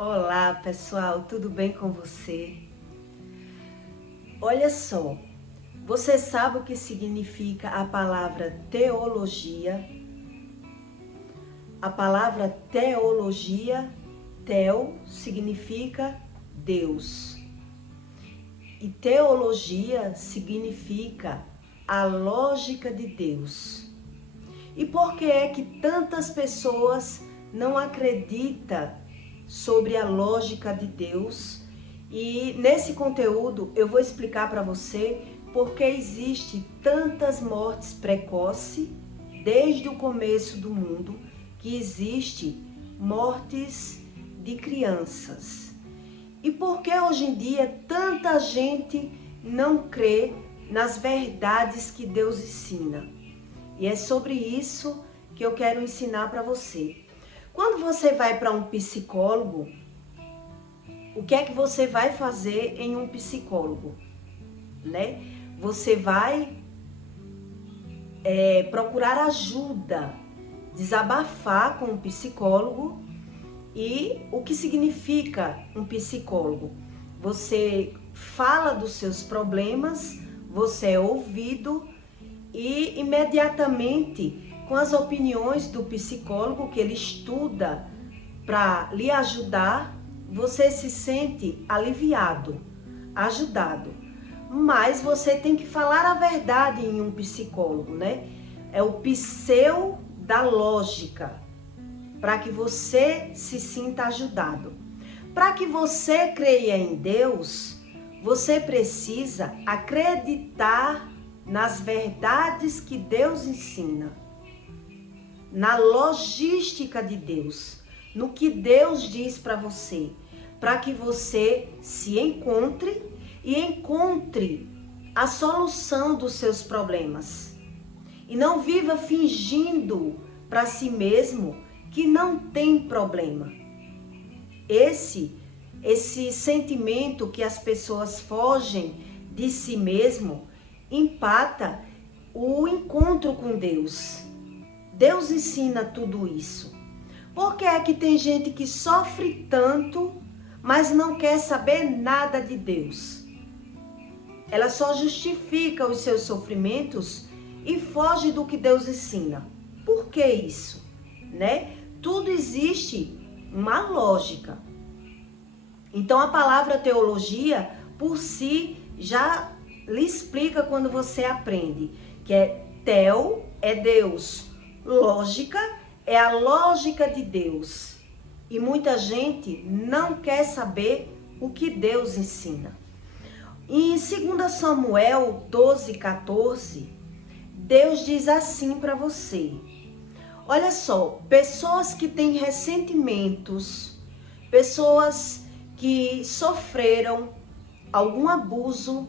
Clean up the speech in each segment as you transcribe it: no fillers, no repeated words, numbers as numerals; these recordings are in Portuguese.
Olá pessoal, tudo bem com você? Olha só, você sabe o que significa a palavra teologia? A palavra teologia, teo, significa Deus. E teologia significa a lógica de Deus. E por que é que tantas pessoas não acreditam sobre a lógica de Deus? E nesse conteúdo eu vou explicar para você por que existe tantas mortes precoces desde o começo do mundo, que existe mortes de crianças. E por que hoje em dia tanta gente não crê nas verdades que Deus ensina? E é sobre isso que eu quero ensinar para você. Quando você vai para um psicólogo, o que é que você vai fazer em um psicólogo, né? Você vai procurar ajuda, desabafar com um psicólogo. E o que significa um psicólogo? Você fala dos seus problemas, você é ouvido e imediatamente, com as opiniões do psicólogo que ele estuda para lhe ajudar, você se sente aliviado, ajudado. Mas você tem que falar a verdade em um psicólogo, né? É o pseu da lógica, para que você se sinta ajudado. Para que você creia em Deus, você precisa acreditar nas verdades que Deus ensina, na logística de Deus, no que Deus diz para você, para que você se encontre e encontre a solução dos seus problemas. E não viva fingindo para si mesmo que não tem problema. Esse sentimento que as pessoas fogem de si mesmo empata o encontro com Deus. Deus ensina tudo isso. Por que é que tem gente que sofre tanto, mas não quer saber nada de Deus? Ela só justifica os seus sofrimentos e foge do que Deus ensina. Por que isso? Né? Tudo existe uma lógica. Então a palavra teologia por si já lhe explica quando você aprende que teo é Deus, lógica é a lógica de Deus. E muita gente não quer saber o que Deus ensina. Em 2 Samuel 12:14, Deus diz assim para você: olha só, pessoas que têm ressentimentos, pessoas que sofreram algum abuso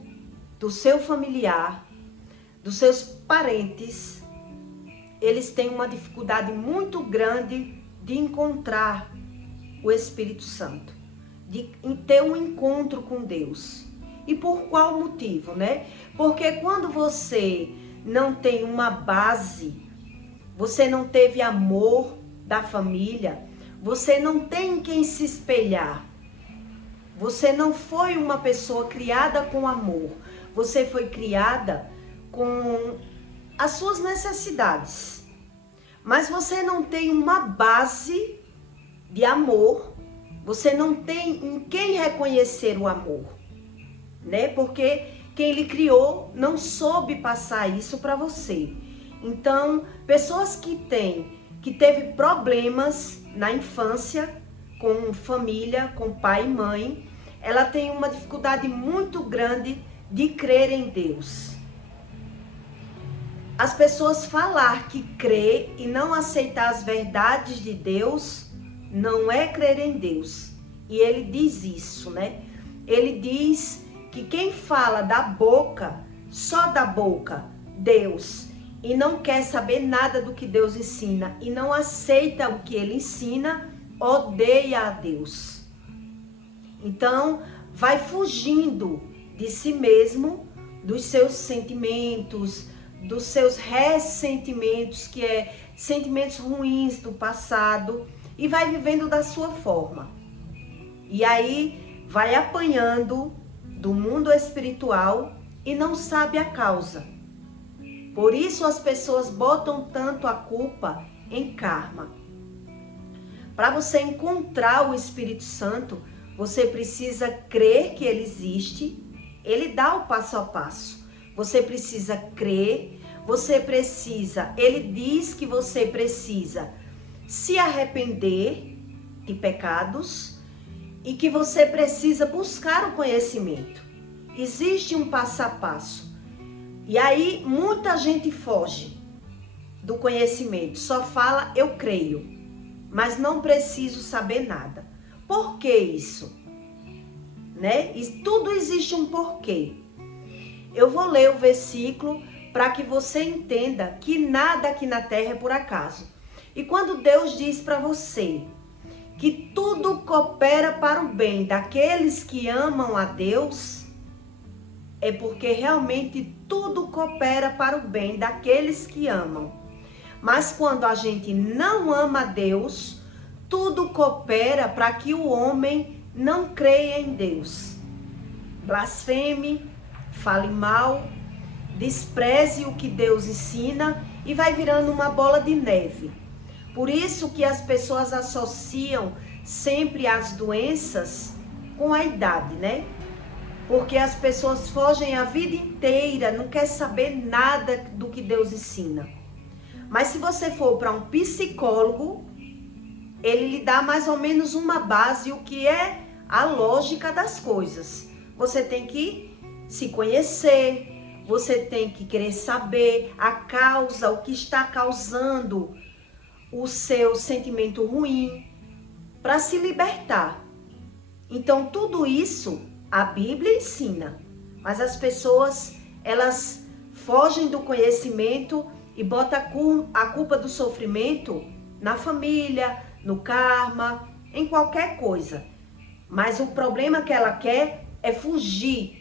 do seu familiar, dos seus parentes, eles têm uma dificuldade muito grande de encontrar o Espírito Santo, de ter um encontro com Deus. E por qual motivo, né? Porque quando você não tem uma base, você não teve amor da família, você não tem em quem se espelhar, você não foi uma pessoa criada com amor, você foi criada com as suas necessidades, mas você não tem uma base de amor, você não tem em quem reconhecer o amor, né? Porque quem lhe criou não soube passar isso para você. Então, pessoas que teve problemas na infância, com família, com pai e mãe, ela tem uma dificuldade muito grande de crer em Deus. As pessoas falar que crê e não aceitar as verdades de Deus, não é crer em Deus. E ele diz isso, né? Ele diz que quem fala da boca, só da boca, Deus, e não quer saber nada do que Deus ensina e não aceita o que ele ensina, odeia a Deus. Então, vai fugindo de si mesmo, dos seus sentimentos, dos seus ressentimentos, que é sentimentos ruins do passado, e vai vivendo da sua forma. E aí vai apanhando do mundo espiritual e não sabe a causa. Por isso as pessoas botam tanto a culpa em karma. Para você encontrar o Espírito Santo, você precisa crer que ele existe. Ele dá o passo a passo. Você precisa crer, ele diz que você precisa se arrepender de pecados e que você precisa buscar o conhecimento. Existe um passo a passo. E aí muita gente foge do conhecimento, só fala eu creio, mas não preciso saber nada. Por que isso? Né? E tudo existe um porquê. Eu vou ler o versículo para que você entenda que nada aqui na terra é por acaso. E quando Deus diz para você que tudo coopera para o bem daqueles que amam a Deus, é porque realmente tudo coopera para o bem daqueles que amam. Mas quando a gente não ama a Deus, tudo coopera para que o homem não creia em Deus. Blasfeme, fale mal, despreze o que Deus ensina e vai virando uma bola de neve. Por isso que as pessoas associam sempre as doenças com a idade, né? Porque as pessoas fogem a vida inteira, não quer saber nada do que Deus ensina. Mas se você for para um psicólogo, ele lhe dá mais ou menos uma base, o que é a lógica das coisas. Você tem que se conhecer, você tem que querer saber a causa, o que está causando o seu sentimento ruim, para se libertar. Então tudo isso a Bíblia ensina, mas as pessoas, elas fogem do conhecimento e botam a culpa do sofrimento na família, no karma, em qualquer coisa. Mas o problema que ela quer é fugir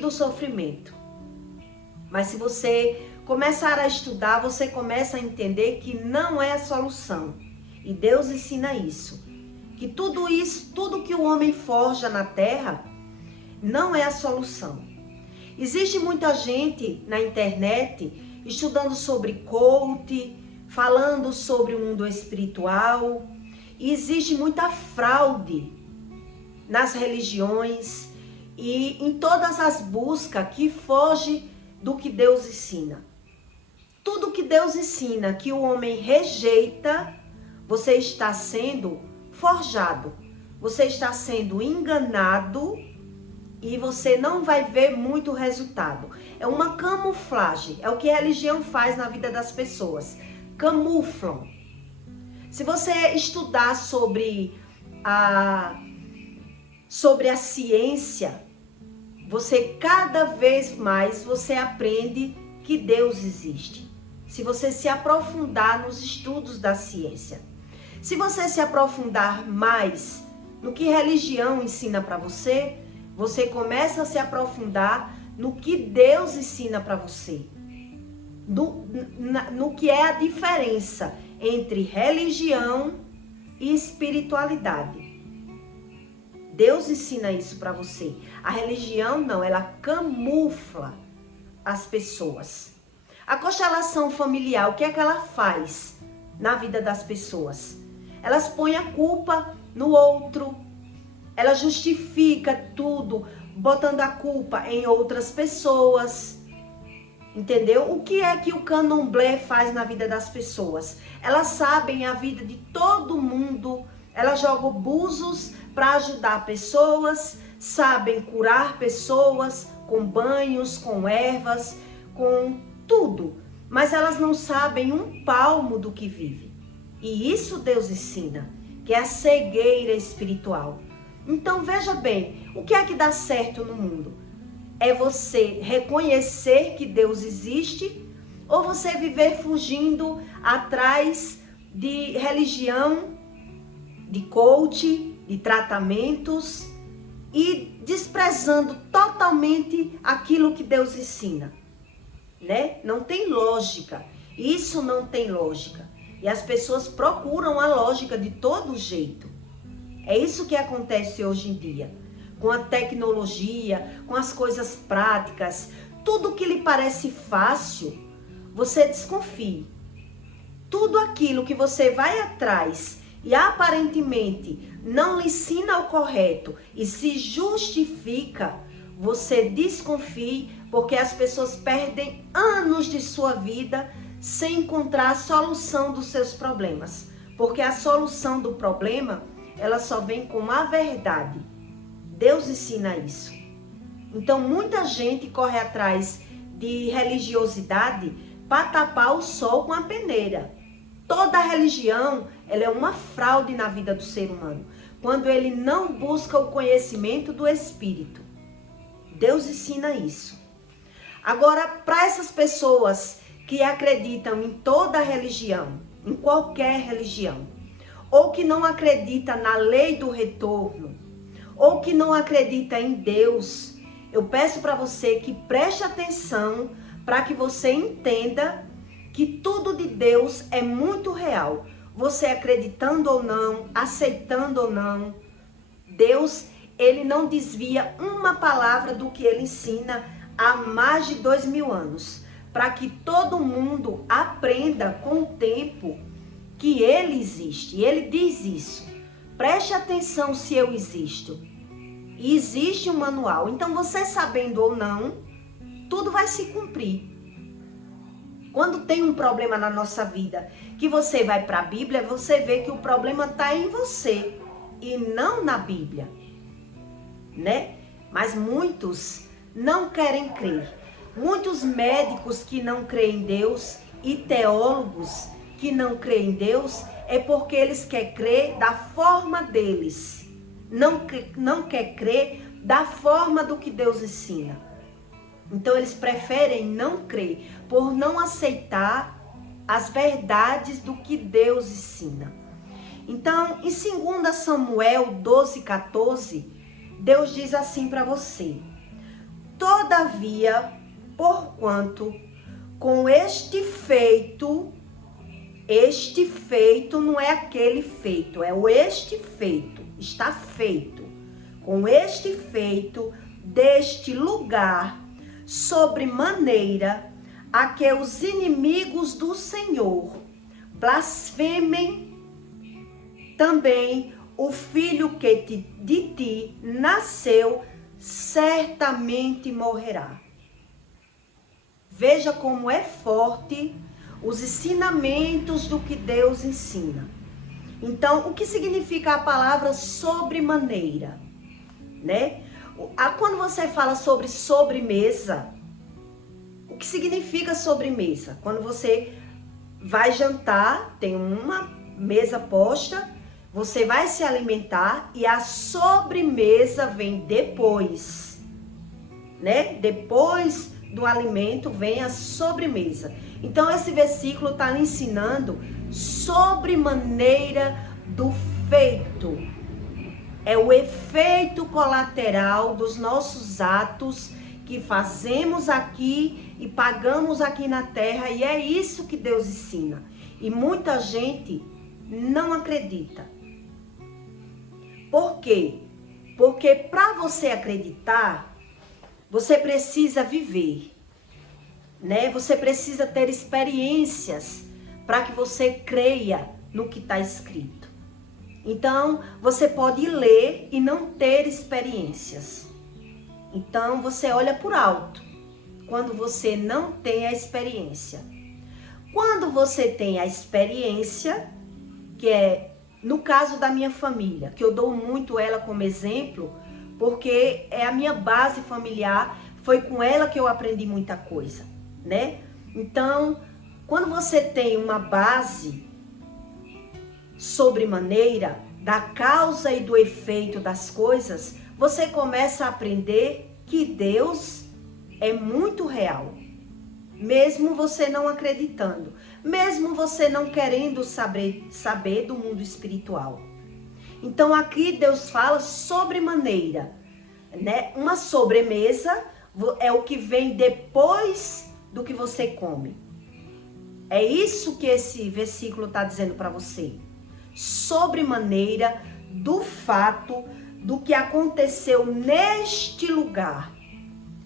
do sofrimento. Mas se você começar a estudar, você começa a entender que não é a solução. E Deus ensina isso. Que tudo isso, tudo que o homem forja na terra, não é a solução. Existe muita gente na internet estudando sobre coach, falando sobre o mundo espiritual. E existe muita fraude nas religiões e em todas as buscas que foge do que Deus ensina. Tudo que Deus ensina que o homem rejeita, você está sendo forjado, você está sendo enganado e você não vai ver muito resultado. É uma camuflagem, é o que a religião faz na vida das pessoas, camuflam. Se você estudar sobre a ciência, você cada vez mais você aprende que Deus existe. Se você se aprofundar nos estudos da ciência. Se você se aprofundar mais no que religião ensina para você, você começa a se aprofundar no que Deus ensina para você. No que é a diferença entre religião e espiritualidade. Deus ensina isso para você. A religião não, ela camufla as pessoas. A constelação familiar, o que é que ela faz na vida das pessoas? Elas põem a culpa no outro. Ela justifica tudo, botando a culpa em outras pessoas. Entendeu? O que é que o candomblé faz na vida das pessoas? Elas sabem a vida de todo mundo. Elas jogam búzios para ajudar pessoas, sabem curar pessoas com banhos, com ervas, com tudo. Mas elas não sabem um palmo do que vive. E isso Deus ensina, que é a cegueira espiritual. Então veja bem, o que é que dá certo no mundo? É você reconhecer que Deus existe ou você viver fugindo atrás de religião, de coach, de tratamentos e desprezando totalmente aquilo que Deus ensina, né? Não tem lógica. Isso não tem lógica. E as pessoas procuram a lógica de todo jeito. É isso que acontece hoje em dia. Com a tecnologia, com as coisas práticas, tudo que lhe parece fácil, você desconfie. Tudo aquilo que você vai atrás e aparentemente não lhe ensina o correto e se justifica, você desconfie, porque as pessoas perdem anos de sua vida sem encontrar a solução dos seus problemas. Porque a solução do problema, ela só vem com a verdade. Deus ensina isso. Então, muita gente corre atrás de religiosidade para tapar o sol com a peneira. Toda religião, ela é uma fraude na vida do ser humano, quando ele não busca o conhecimento do Espírito. Deus ensina isso. Agora, para essas pessoas que acreditam em toda religião, em qualquer religião, ou que não acredita na lei do retorno, ou que não acredita em Deus, eu peço para você que preste atenção para que você entenda que tudo de Deus é muito real. Você acreditando ou não, aceitando ou não, Deus, ele não desvia uma palavra do que ele ensina há mais de 2000 anos, para que todo mundo aprenda com o tempo que ele existe. E ele diz isso. Preste atenção se eu existo. E existe um manual. Então você sabendo ou não, tudo vai se cumprir. Quando tem um problema na nossa vida, que você vai para a Bíblia, você vê que o problema está em você e não na Bíblia, né? Mas muitos não querem crer. Muitos médicos que não creem em Deus e teólogos que não creem em Deus é porque eles querem crer da forma deles. Não quer crer da forma do que Deus ensina. Então eles preferem não crer por não aceitar as verdades do que Deus ensina. Então, em 2 Samuel 12:14, Deus diz assim para você: todavia, porquanto com este feito não é aquele feito, é o este feito, está feito. Com este feito deste lugar, sobre maneira a que os inimigos do Senhor blasfemem também o filho que de ti nasceu, certamente morrerá. Veja como é forte os ensinamentos do que Deus ensina. Então, o que significa a palavra sobremaneira, né? Quando você fala sobre sobremesa, o que significa sobremesa? Quando você vai jantar, tem uma mesa posta, você vai se alimentar e a sobremesa vem depois, né? Depois do alimento vem a sobremesa. Então esse versículo está lhe ensinando sobremaneira do feito. É o efeito colateral dos nossos atos que fazemos aqui e pagamos aqui na terra, e é isso que Deus ensina. E muita gente não acredita. Por quê? Porque para você acreditar, você precisa viver, né? Você precisa ter experiências para que você creia no que está escrito. Então, você pode ler e não ter experiências. Então, você olha por alto quando você não tem a experiência. Quando você tem a experiência, que é no caso da minha família, que eu dou muito ela como exemplo, porque é a minha base familiar, foi com ela que eu aprendi muita coisa, né? Então, quando você tem uma base sobremaneira da causa e do efeito das coisas, você começa a aprender que Deus é muito real. Mesmo você não acreditando, mesmo você não querendo saber do mundo espiritual. Então aqui Deus fala sobremaneira, né? Uma sobremesa é o que vem depois do que você come. É isso que esse versículo está dizendo para você. Sobremaneira do fato do que aconteceu neste lugar.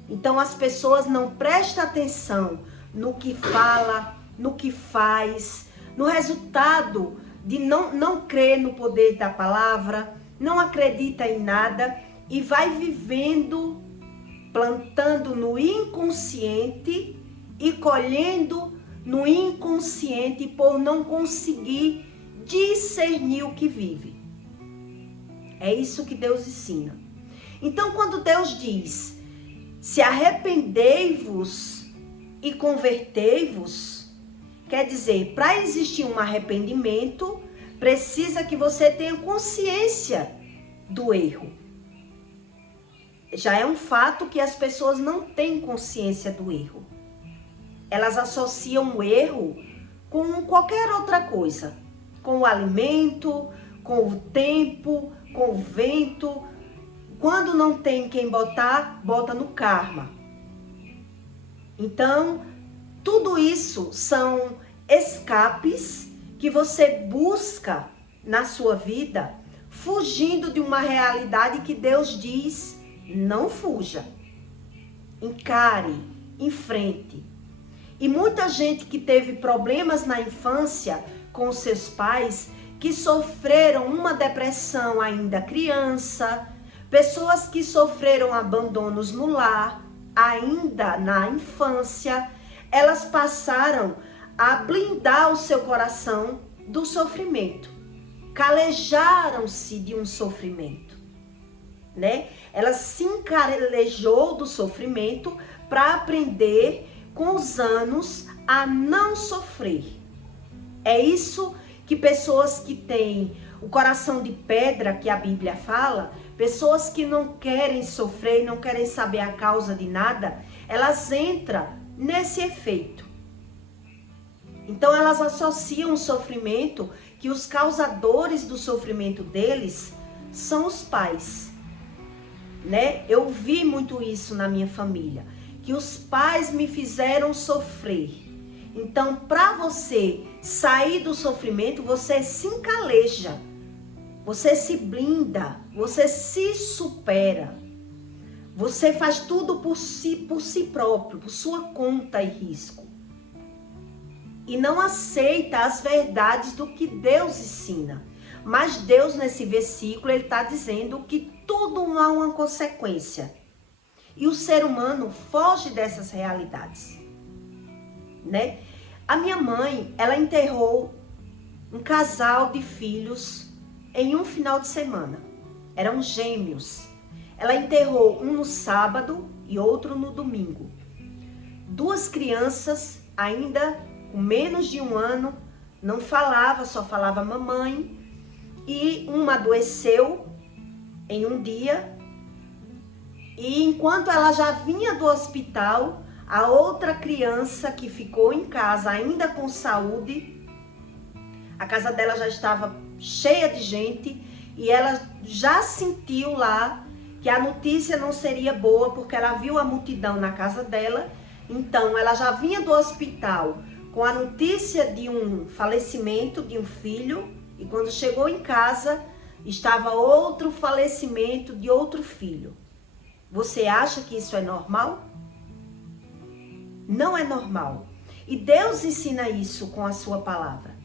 Então as pessoas não prestam atenção no que fala, no que faz, no resultado de não crer no poder da palavra, não acredita em nada e vai vivendo, plantando no inconsciente e colhendo no inconsciente por não conseguir discernir o que vive. É isso que Deus ensina. Então, quando Deus diz, se arrependei-vos e convertei-vos, quer dizer, para existir um arrependimento, precisa que você tenha consciência do erro. Já é um fato que as pessoas não têm consciência do erro. Elas associam o erro com qualquer outra coisa. Com o alimento, com o tempo, com o vento. Quando não tem quem botar, bota no karma. Então, tudo isso são escapes que você busca na sua vida, fugindo de uma realidade que Deus diz, não fuja. Encare, enfrente. E muita gente que teve problemas na infância com seus pais, que sofreram uma depressão ainda criança, pessoas que sofreram abandonos no lar, ainda na infância, elas passaram a blindar o seu coração do sofrimento. Calejaram-se de um sofrimento, né? Ela se encalejou do sofrimento para aprender com os anos a não sofrer. É isso que pessoas que têm o coração de pedra, que a Bíblia fala, pessoas que não querem sofrer, não querem saber a causa de nada, elas entram nesse efeito. Então elas associam o sofrimento, que os causadores do sofrimento deles são os pais, né? Eu vi muito isso na minha família, que os pais me fizeram sofrer. Então, para você sair do sofrimento, você se encaleja, você se blinda, você se supera. Você faz tudo por si próprio, por sua conta e risco. E não aceita as verdades do que Deus ensina. Mas Deus, nesse versículo, ele está dizendo que tudo há uma consequência. E o ser humano foge dessas realidades, né? A minha mãe, ela enterrou um casal de filhos em um final de semana. Eram gêmeos. Ela enterrou um no sábado e outro no domingo. Duas crianças, ainda com menos de um ano, não falava, só falava mamãe. E uma adoeceu em um dia. E enquanto ela já vinha do hospital, a outra criança que ficou em casa, ainda com saúde, a casa dela já estava cheia de gente e ela já sentiu lá que a notícia não seria boa, porque ela viu a multidão na casa dela. Então ela já vinha do hospital com a notícia de um falecimento de um filho, e quando chegou em casa estava outro falecimento de outro filho. Você acha que isso é normal? Não é normal. E Deus ensina isso com a sua palavra.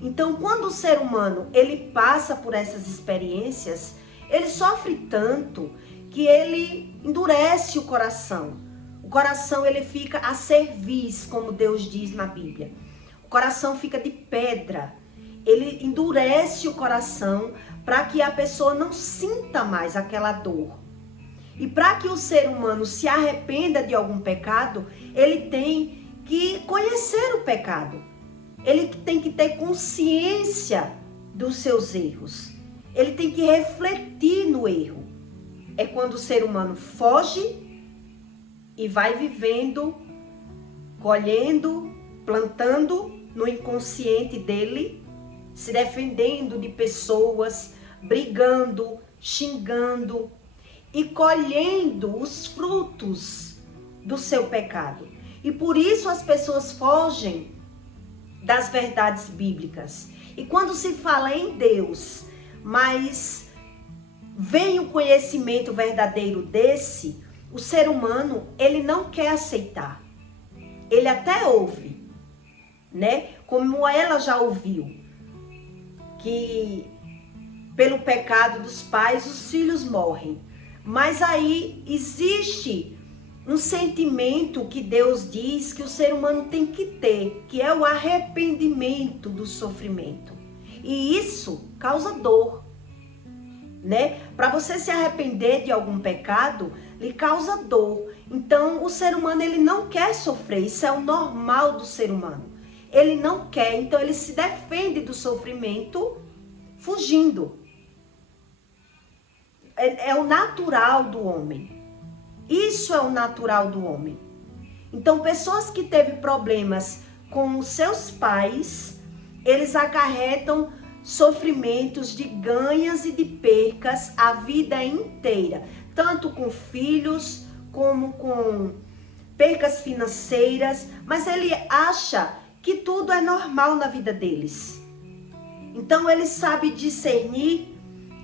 Então, quando o ser humano ele passa por essas experiências, ele sofre tanto que ele endurece o coração. O coração ele fica a cerviz, como Deus diz na Bíblia. O coração fica de pedra. Ele endurece o coração para que a pessoa não sinta mais aquela dor. E para que o ser humano se arrependa de algum pecado, ele tem que conhecer o pecado. Ele tem que ter consciência dos seus erros. Ele tem que refletir no erro. É quando o ser humano foge e vai vivendo, colhendo, plantando no inconsciente dele, se defendendo de pessoas, brigando, xingando e colhendo os frutos do seu pecado. E por isso as pessoas fogem das verdades bíblicas. E quando se fala em Deus, mas vem o conhecimento verdadeiro desse, o ser humano, ele não quer aceitar. Ele até ouve, né? Como ela já ouviu, que pelo pecado dos pais os filhos morrem. Mas aí existe um sentimento que Deus diz que o ser humano tem que ter, que é o arrependimento do sofrimento. E isso causa dor, né? Para você se arrepender de algum pecado, lhe causa dor. Então, o ser humano, ele não quer sofrer. Isso é o normal do ser humano. Ele não quer, então ele se defende do sofrimento fugindo. É o natural do homem. Isso é o natural do homem. Então, pessoas que teve problemas com os seus pais, eles acarretam sofrimentos de ganhas e de percas a vida inteira, tanto com filhos como com percas financeiras, mas ele acha que tudo é normal na vida deles. Então ele sabe discernir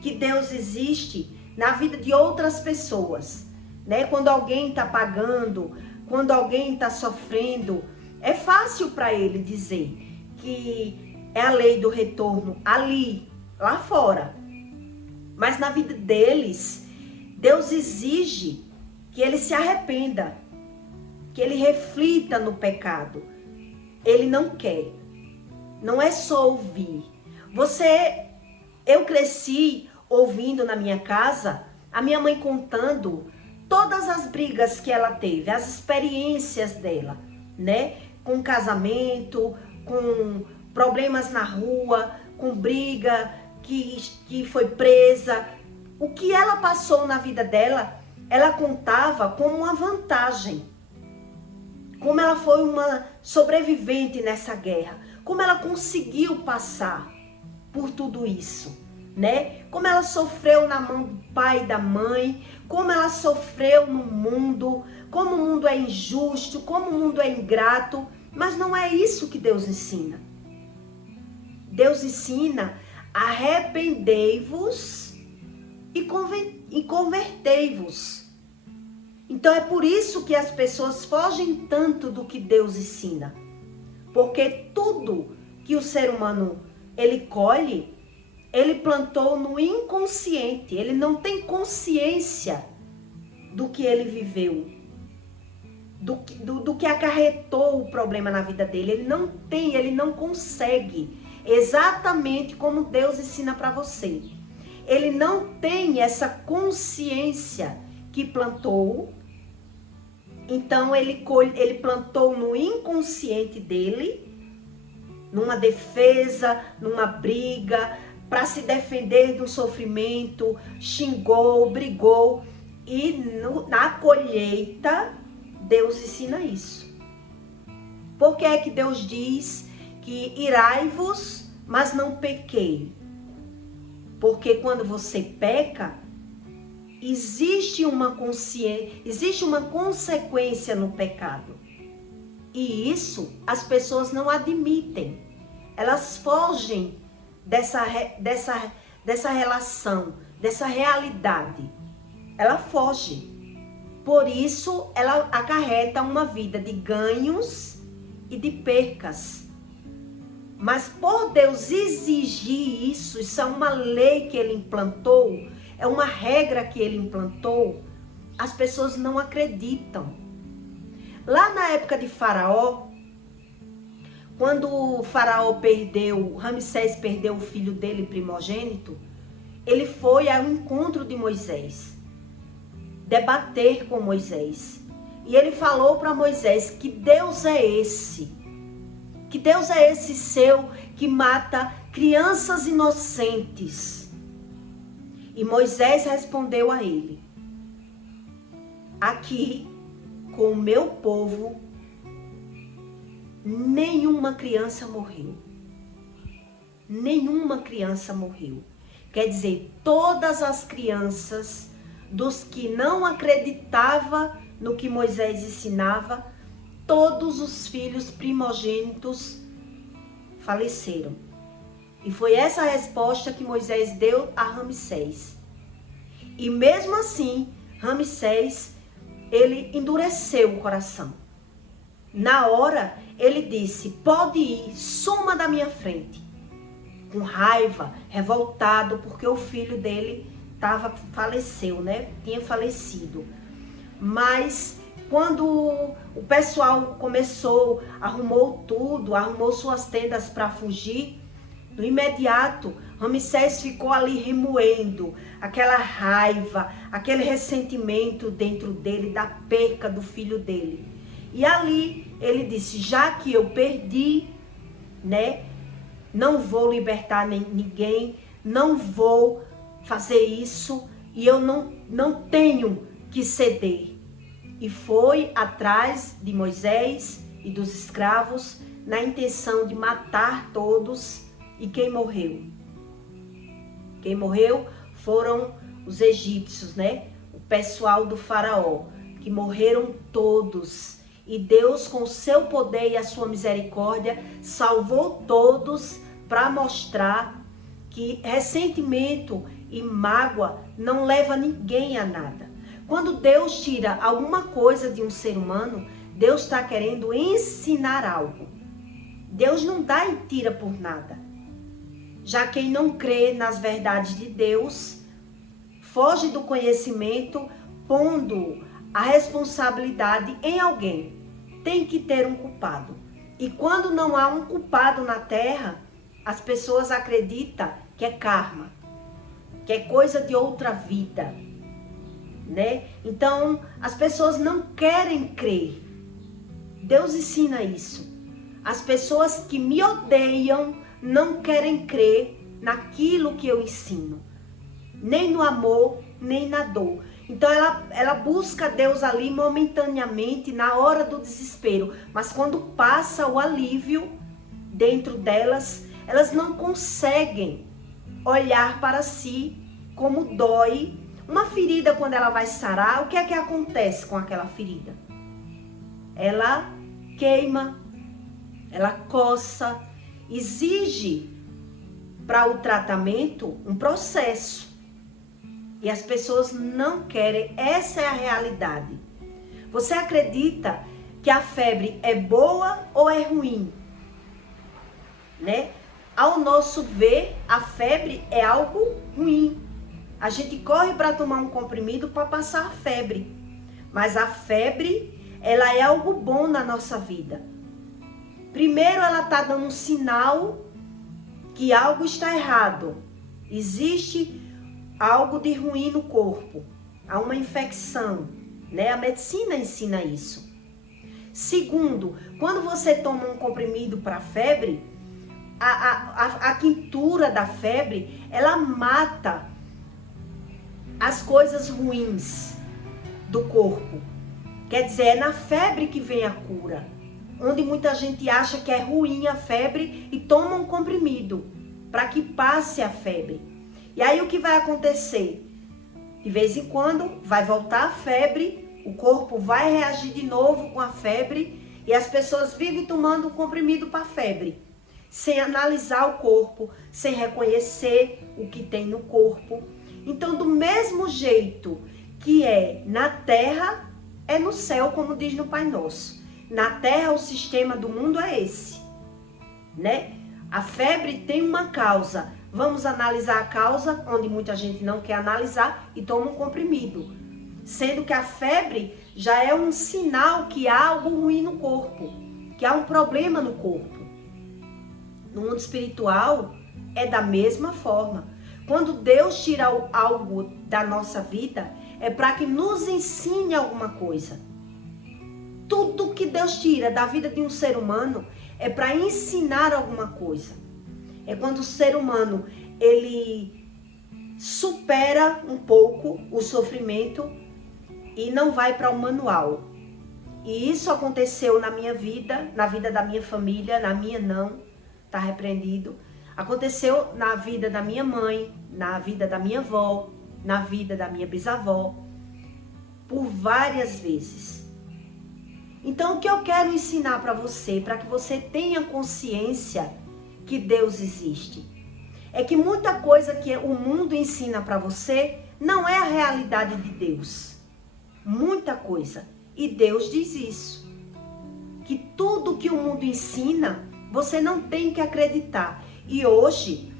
que Deus existe na vida de outras pessoas, né? Quando alguém está pagando, quando alguém está sofrendo, é fácil para ele dizer que é a lei do retorno ali, lá fora. Mas na vida deles, Deus exige que ele se arrependa, que ele reflita no pecado. Ele não quer. Não é só ouvir. Eu cresci ouvindo na minha casa a minha mãe contando todas as brigas que ela teve, as experiências dela, né? Com casamento, com problemas na rua, com briga, que foi presa. O que ela passou na vida dela, ela contava como uma vantagem. Como ela foi uma sobrevivente nessa guerra. Como ela conseguiu passar por tudo isso, né? Como ela sofreu na mão do pai e da mãe. Como ela sofreu no mundo. Como o mundo é injusto. Como o mundo é ingrato. Mas não é isso que Deus ensina. Deus ensina: arrependei-vos e convertei-vos. Então é por isso que as pessoas fogem tanto do que Deus ensina. Porque tudo que o ser humano ele colhe, ele plantou no inconsciente. Ele não tem consciência do que ele viveu, do que acarretou o problema na vida dele. Ele não tem, ele não consegue. Exatamente como Deus ensina para você. Ele não tem essa consciência que plantou. Então ele plantou no inconsciente dele, numa defesa, numa briga, para se defender do sofrimento, xingou, brigou. E na colheita, Deus ensina isso. Por que é que Deus diz que irai-vos, mas não pequei? Porque quando você peca, existe uma consequência no pecado. E isso as pessoas não admitem. Elas fogem dessa relação, dessa realidade. Ela foge. Por isso, ela acarreta uma vida de ganhos e de percas. Mas por Deus exigir isso é uma lei que ele implantou, é uma regra que ele implantou, as pessoas não acreditam. Lá na época de Faraó, quando o Faraó Ramsés perdeu o filho dele primogênito, ele foi ao encontro de Moisés, debater com Moisés. E ele falou para Moisés: que Deus é esse? Que Deus é esse seu que mata crianças inocentes? E Moisés respondeu a ele: aqui com o meu povo nenhuma criança morreu. Nenhuma criança morreu. Quer dizer, todas as crianças dos que não acreditavam no que Moisés ensinava, todos os filhos primogênitos faleceram. E foi essa a resposta que Moisés deu a Ramsés. E mesmo assim, Ramsés, ele endureceu o coração. Na hora, ele disse, pode ir, suma da minha frente. Com raiva, revoltado, porque o filho dele faleceu, né? Tinha falecido. Mas quando o pessoal começou, arrumou tudo, arrumou suas tendas para fugir, no imediato, Ramsés ficou ali remoendo aquela raiva, aquele ressentimento dentro dele da perca do filho dele. E ali ele disse, já que eu perdi, né, não vou libertar ninguém, não vou fazer isso e eu não tenho que ceder. E foi atrás de Moisés e dos escravos na intenção de matar todos. E quem morreu? Quem morreu foram os egípcios, né? O pessoal do faraó, que morreram todos. E Deus, com o seu poder e a sua misericórdia, salvou todos para mostrar que ressentimento e mágoa não leva ninguém a nada. Quando Deus tira alguma coisa de um ser humano, Deus está querendo ensinar algo. Deus não dá e tira por nada. Já quem não crê nas verdades de Deus, foge do conhecimento, pondo a responsabilidade em alguém. Tem que ter um culpado. E quando não há um culpado na terra, as pessoas acreditam que é karma, que é coisa de outra vida, né? Então, as pessoas não querem crer. Deus ensina isso. As pessoas que me odeiam não querem crer naquilo que eu ensino, nem no amor, nem na dor. Então ela busca Deus ali momentaneamente, na hora do desespero, mas quando passa o alívio dentro delas, elas não conseguem olhar para si como dói. Uma ferida, quando ela vai sarar, o que é que acontece com aquela ferida? Ela queima, ela coça, exige para o tratamento um processo. E as pessoas não querem, essa é a realidade. Você acredita que a febre é boa ou é ruim? Né? Ao nosso ver, a febre é algo ruim. A gente corre para tomar um comprimido para passar a febre. Mas a febre, ela é algo bom na nossa vida. Primeiro, ela está dando um sinal que algo está errado. Existe algo de ruim no corpo. Há uma infecção, né? A medicina ensina isso. Segundo, quando você toma um comprimido para febre, a quintura da febre, ela mata as coisas ruins do corpo. Quer dizer, é na febre que vem a cura. Onde muita gente acha que é ruim a febre e toma um comprimido para que passe a febre. E aí o que vai acontecer? De vez em quando vai voltar a febre, o corpo vai reagir de novo com a febre e as pessoas vivem tomando um comprimido para a febre, sem analisar o corpo, sem reconhecer o que tem no corpo. Então, do mesmo jeito que é na terra, é no céu, como diz no Pai Nosso. Na terra, o sistema do mundo é esse, né? A febre tem uma causa. Vamos analisar a causa, onde muita gente não quer analisar e toma um comprimido. Sendo que a febre já é um sinal que há algo ruim no corpo, que há um problema no corpo. No mundo espiritual, é da mesma forma. Quando Deus tira algo da nossa vida, é para que nos ensine alguma coisa. Tudo que Deus tira da vida de um ser humano é para ensinar alguma coisa. É quando o ser humano, ele supera um pouco o sofrimento e não vai para o manual. E isso aconteceu na minha vida, na vida da minha família, na minha não, tá repreendido. Aconteceu na vida da minha mãe, na vida da minha avó, na vida da minha bisavó, por várias vezes. Então, o que eu quero ensinar para você, para que você tenha consciência que Deus existe. é que muita coisa que o mundo ensina para você não é a realidade de Deus. Muita coisa. E Deus diz isso. Que tudo que o mundo ensina, você não tem que acreditar. E hoje,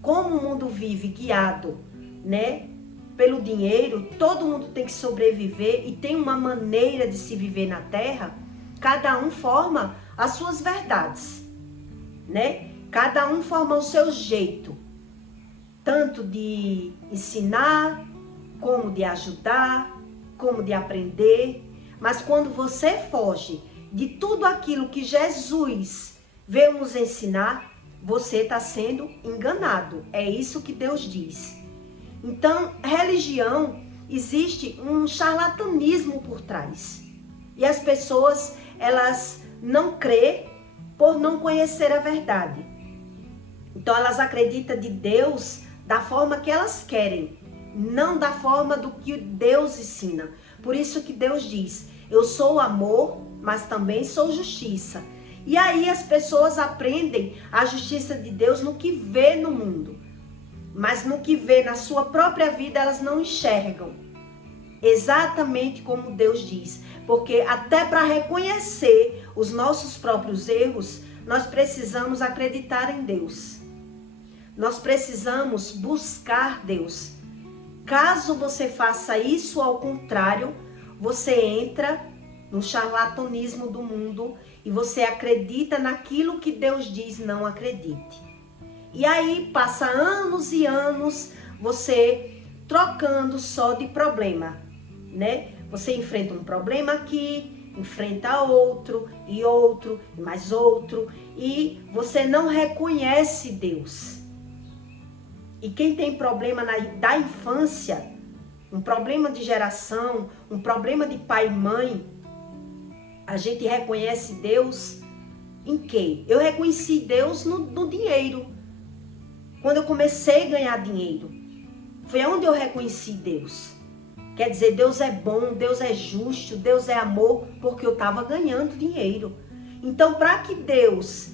como o mundo vive guiado, né, pelo dinheiro, todo mundo tem que sobreviver e tem uma maneira de se viver na Terra, cada um forma as suas verdades, né? Cada um forma o seu jeito, tanto de ensinar, como de ajudar, como de aprender. Mas quando você foge de tudo aquilo que Jesus veio nos ensinar, você está sendo enganado. É isso que Deus diz. Então, religião, existe um charlatanismo por trás. E as pessoas, elas não crêem por não conhecer a verdade. Então, elas acreditam de Deus da forma que elas querem, não da forma do que Deus ensina. Por isso que Deus diz, eu sou amor, mas também sou justiça. E aí as pessoas aprendem a justiça de Deus no que vê no mundo. Mas no que vê na sua própria vida, elas não enxergam. Exatamente como Deus diz. Porque até para reconhecer os nossos próprios erros, nós precisamos acreditar em Deus. Nós precisamos buscar Deus. Caso você faça isso ao contrário, você entra no charlatanismo do mundo e você acredita naquilo que Deus diz, não acredite. E aí passa anos e anos você trocando só de problema, né? Você enfrenta um problema aqui, enfrenta outro, e mais outro, e você não reconhece Deus. E quem tem problema da infância, um problema de geração, um problema de pai e mãe, a gente reconhece Deus em quê? Eu reconheci Deus no dinheiro. Quando eu comecei a ganhar dinheiro, foi onde eu reconheci Deus. Quer dizer, Deus é bom, Deus é justo, Deus é amor, porque eu estava ganhando dinheiro. Então, para que Deus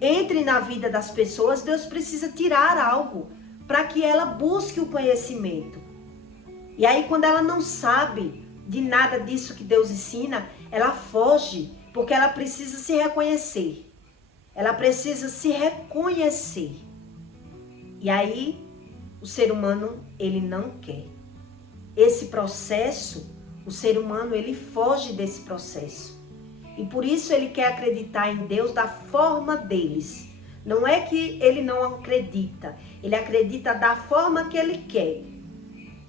entre na vida das pessoas, Deus precisa tirar algo, para que ela busque o conhecimento. E aí, quando ela não sabe de nada disso que Deus ensina, ela foge, porque ela precisa se reconhecer. Ela precisa se reconhecer. E aí, o ser humano, ele não quer. Esse processo, o ser humano, ele foge desse processo. E por isso ele quer acreditar em Deus da forma deles. Não é que ele não acredita, ele acredita da forma que ele quer.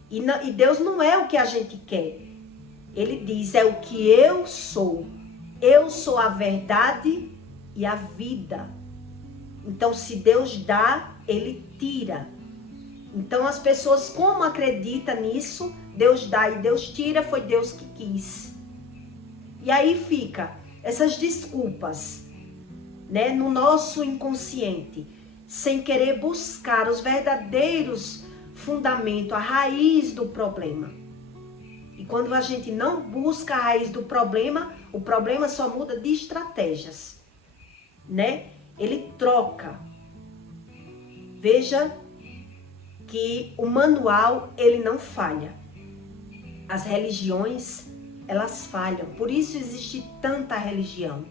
E Deus não é o que a gente quer. Ele diz, é o que eu sou. Eu sou a verdade e a vida. Então, se Deus dá, ele tira. Então, as pessoas, como acreditam nisso, Deus dá e Deus tira, foi Deus que quis. E aí fica essas desculpas, né, no nosso inconsciente, sem querer buscar os verdadeiros fundamentos, a raiz do problema. E quando a gente não busca a raiz do problema, o problema só muda de estratégias, né? Ele troca. Veja que o manual, ele não falha. As religiões, elas falham. Por isso existe tanta religião.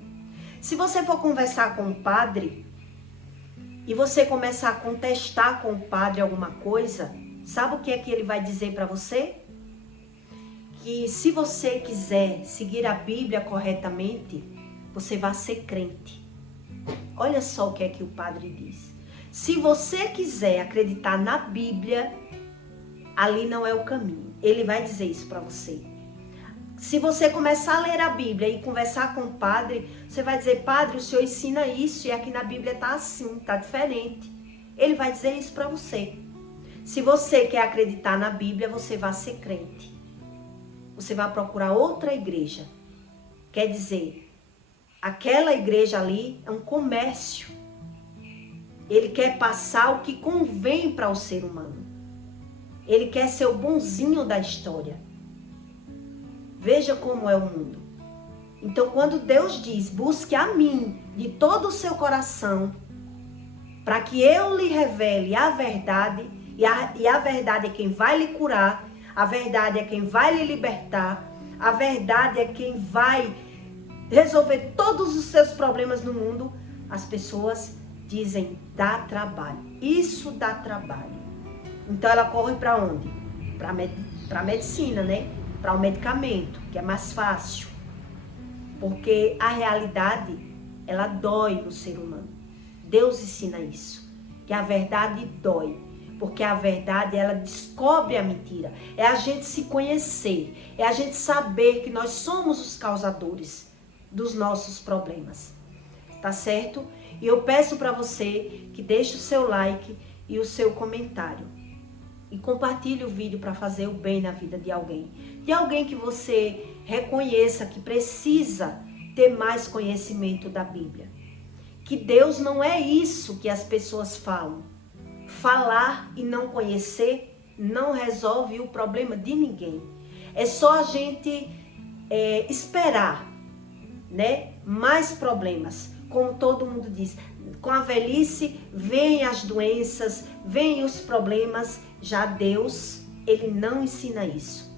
Se você for conversar com um padre e você começar a contestar com o padre alguma coisa, sabe o que é que ele vai dizer para você? Que se você quiser seguir a Bíblia corretamente, você vai ser crente. Olha só o que é que o padre diz. Se você quiser acreditar na Bíblia, ali não é o caminho. Ele vai dizer isso para você. Se você começar a ler a Bíblia e conversar com o padre, você vai dizer, padre, o senhor ensina isso e aqui na Bíblia está assim, está diferente. Ele vai dizer isso para você. Se você quer acreditar na Bíblia, você vai ser crente. Você vai procurar outra igreja. Quer dizer, aquela igreja ali é um comércio. Ele quer passar o que convém para o ser humano. Ele quer ser o bonzinho da história. Veja como é o mundo. Então, quando Deus diz, busque a mim de todo o seu coração, para que eu lhe revele a verdade, e a verdade é quem vai lhe curar, a verdade é quem vai lhe libertar, a verdade é quem vai resolver todos os seus problemas no mundo. As pessoas dizem, dá trabalho. Isso dá trabalho. Então ela corre para onde? Para a medicina, né? Para o medicamento, que é mais fácil. Porque a realidade, ela dói no ser humano. Deus ensina isso, que a verdade dói. Porque a verdade, ela descobre a mentira. É a gente se conhecer, é a gente saber que nós somos os causadores dos nossos problemas. Tá certo? E eu peço para você que deixe o seu like e o seu comentário. E compartilhe o vídeo para fazer o bem na vida de alguém. De alguém que você reconheça que precisa ter mais conhecimento da Bíblia. Que Deus não é isso que as pessoas falam. Falar e não conhecer não resolve o problema de ninguém. É só a gente esperar, né? Mais problemas. Como todo mundo diz, com a velhice vêm as doenças, vêm os problemas. Já Deus, ele não ensina isso.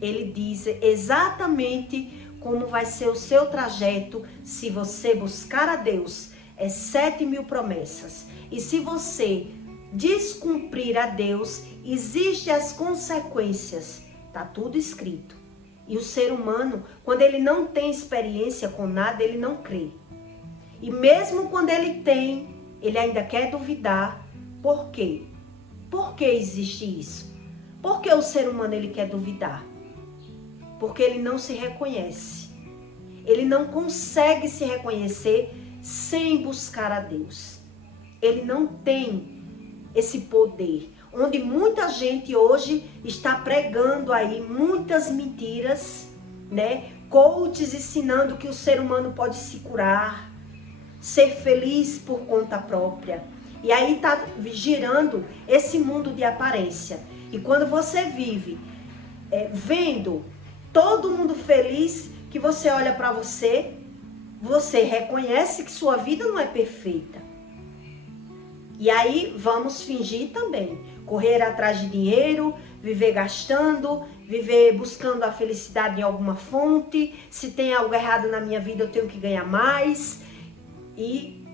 Ele diz exatamente como vai ser o seu trajeto se você buscar a Deus. É 7.000 promessas. E se você descumprir a Deus, existem as consequências. Tá tudo escrito. E o ser humano, quando ele não tem experiência com nada, ele não crê. E mesmo quando ele tem, ele ainda quer duvidar. Por quê? Por que existe isso? Por que o ser humano ele quer duvidar? Porque ele não se reconhece. Ele não consegue se reconhecer sem buscar a Deus. Ele não tem esse poder. Onde muita gente hoje está pregando aí muitas mentiras, né? Coaches ensinando que o ser humano pode se curar, ser feliz por conta própria. E aí está girando esse mundo de aparência. E quando você vive vendo todo mundo feliz, que você olha para você, você reconhece que sua vida não é perfeita. E aí vamos fingir também. Correr atrás de dinheiro, viver gastando, viver buscando a felicidade em alguma fonte. Se tem algo errado na minha vida, eu tenho que ganhar mais. E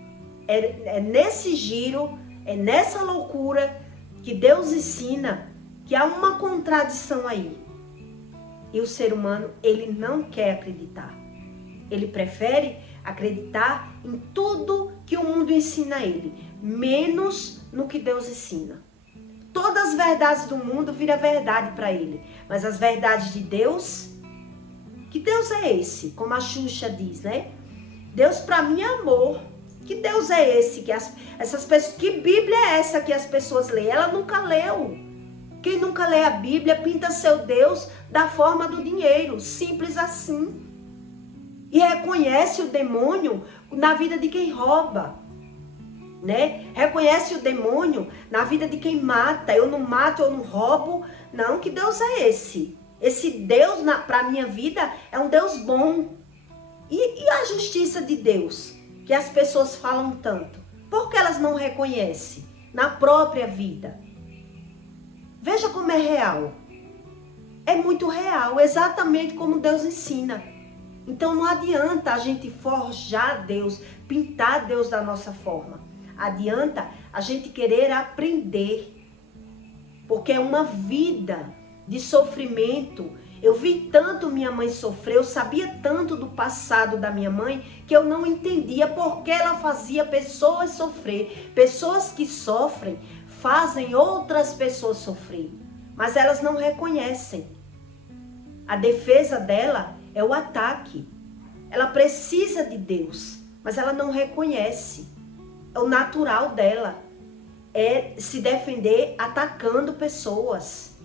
é nesse giro, é nessa loucura que Deus ensina que há uma contradição aí. E o ser humano, ele não quer acreditar. Ele prefere acreditar em tudo que o mundo ensina a ele, menos no que Deus ensina. Todas as verdades do mundo viram verdade para ele, mas as verdades de Deus, que Deus é esse? Como a Xuxa diz, né? Deus para mim é amor. Que Deus é esse? Essas pessoas, que Bíblia é essa que as pessoas leem? Ela nunca leu. Quem nunca lê a Bíblia pinta seu Deus da forma do dinheiro, simples assim. E reconhece o demônio na vida de quem rouba, né? Reconhece o demônio na vida de quem mata. Eu não mato, eu não roubo. Não, que Deus é esse? Esse Deus para a minha vida é um Deus bom. E a justiça de Deus, que as pessoas falam tanto? Por que elas não reconhecem na própria vida? Veja como é real. É muito real, exatamente como Deus ensina. Então não adianta a gente forjar Deus, pintar Deus da nossa forma. Adianta a gente querer aprender. Porque é uma vida de sofrimento. Eu vi tanto minha mãe sofrer, eu sabia tanto do passado da minha mãe, que eu não entendia por que ela fazia pessoas sofrer. Pessoas que sofrem fazem outras pessoas sofrer, mas elas não reconhecem. A defesa dela é o ataque. Ela precisa de Deus, mas ela não reconhece. É o natural dela. É se defender atacando pessoas.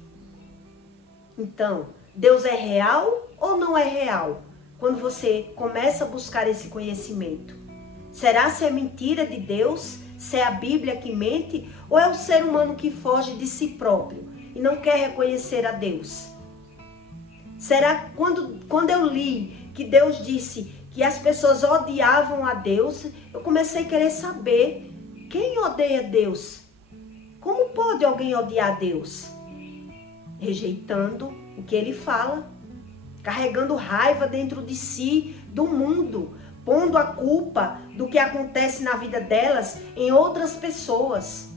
Então, Deus é real ou não é real? Quando você começa a buscar esse conhecimento. Será se é mentira de Deus? Se é a Bíblia que mente? Ou é o ser humano que foge de si próprio e não quer reconhecer a Deus? Será quando eu li que Deus disse que as pessoas odiavam a Deus, eu comecei a querer saber Quem odeia Deus? Como pode alguém odiar Deus? Rejeitando o que ele fala, carregando raiva dentro de si, do mundo, pondo a culpa do que acontece na vida delas em outras pessoas.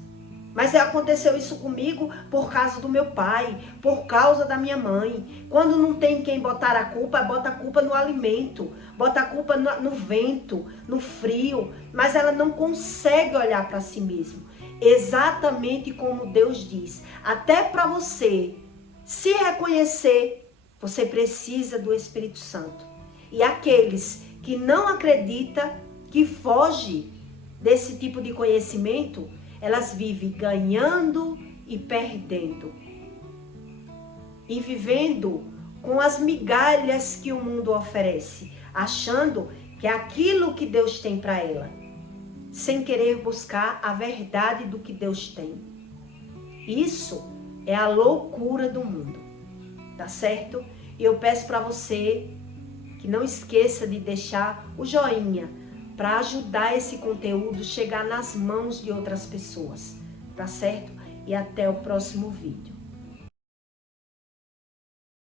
Mas aconteceu isso comigo por causa do meu pai, por causa da minha mãe. Quando não tem quem botar a culpa, bota a culpa no alimento, bota a culpa no vento, no frio, mas ela não consegue olhar para si mesma. Exatamente como Deus diz, até para você se reconhecer, você precisa do Espírito Santo. E aqueles que não acreditam, que fogem desse tipo de conhecimento, elas vivem ganhando e perdendo. E vivendo com as migalhas que o mundo oferece, achando que é aquilo que Deus tem para ela, sem querer buscar a verdade do que Deus tem. Isso é a loucura do mundo, tá certo? E eu peço para você que não esqueça de deixar o joinha para ajudar esse conteúdo chegar nas mãos de outras pessoas, tá certo? E até o próximo vídeo.